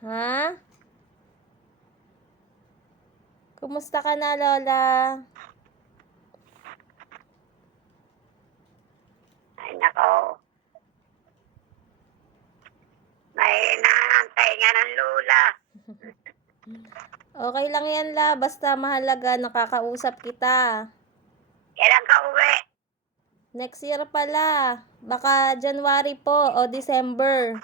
Ha? Kumusta ka na, Lola? Ay, nako. May naantay nga ng lula. Okay lang yan, La. Basta mahalaga, nakakausap kita. Kailan ka uwi? Next year pala. Baka January po o December.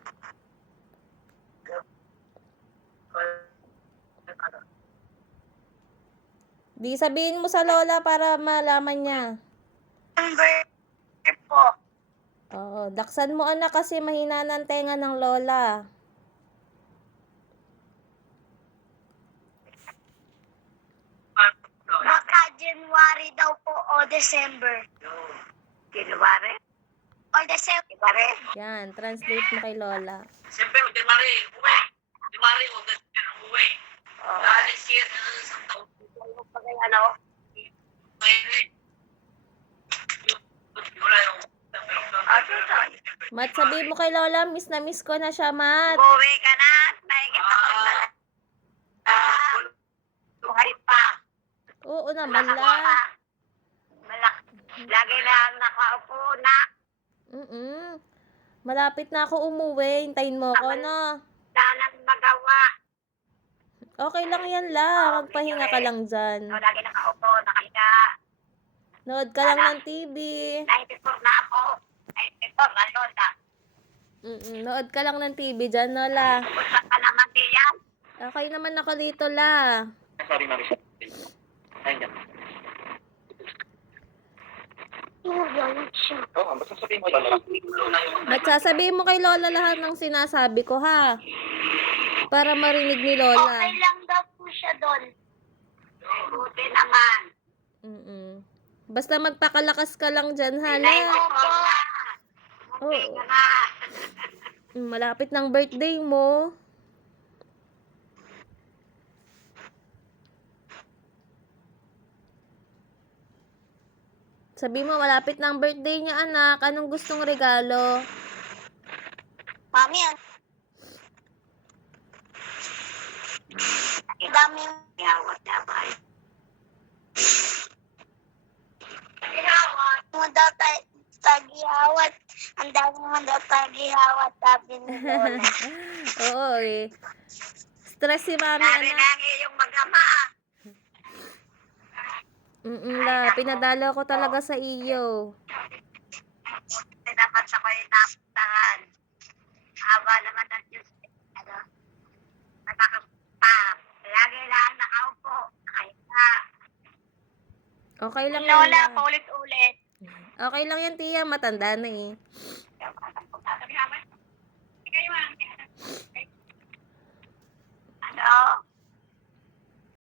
Di sabihin mo sa Lola para malaman niya. December po. Oo, daksan mo anak kasi mahina ng tenga ng Lola. Baka January daw po o December. January? O December? Yan, translate mo kay Lola. Siyempre, January, uwi. January, o December, uwi. Dahil siya sa isang taon. Ano? Wala yung Mat, sabihin mo kay Lola, miss na miss ko na siya, Mat. Buwi ka na. Nakikita ko na. Buhay pa. Oo naman, Malaki La. pa. Lagi lang nakaupo na. Malapit na ako umuwi. Hintayin mo ako, no? Sanang magawa. Okay lang yan, La. Magpahinga ka lang dyan. So, lagi nakaupo, nakahiga. Nood ka lang ng TV. 94 na ako. 94, ano na. Nood ka lang ng TV dyan, no, La. Kumusta ka naman diyan? Okay naman ako dito, La. Sorry, mami. Ayun. Oo, basta sabihin mo lang. Ba't sasabihin mo kay Lola lahat ng sinasabi ko, ha? Para marinig ni Lola. Okay lang daw po siya doon. Buti naman. Basta magpakalakas ka lang dyan, ha, La. Opo. Oo. Buti ka na. Malapit ng birthday mo. Sabi mo, malapit ng birthday niya, anak. Anong gustong regalo? Mami, ang daming yawat naman. Mo daw tagihawat. Ang dami mo daw tagihawat, sabi ni Lola. Oo, eh. Stress si mami, Sabi anak. lang yung mag-ama. La, pinadalo ko talaga sa iyo. Buti naman sa kayo napuntahan. Haba naman ng Diyos. Ano? Lagi lang nakaupo. Kaya Okay lang yan, Lola, La. paulit-ulit. Okay lang yan, tiya. Matanda na eh. Sabi naman, ikaw yung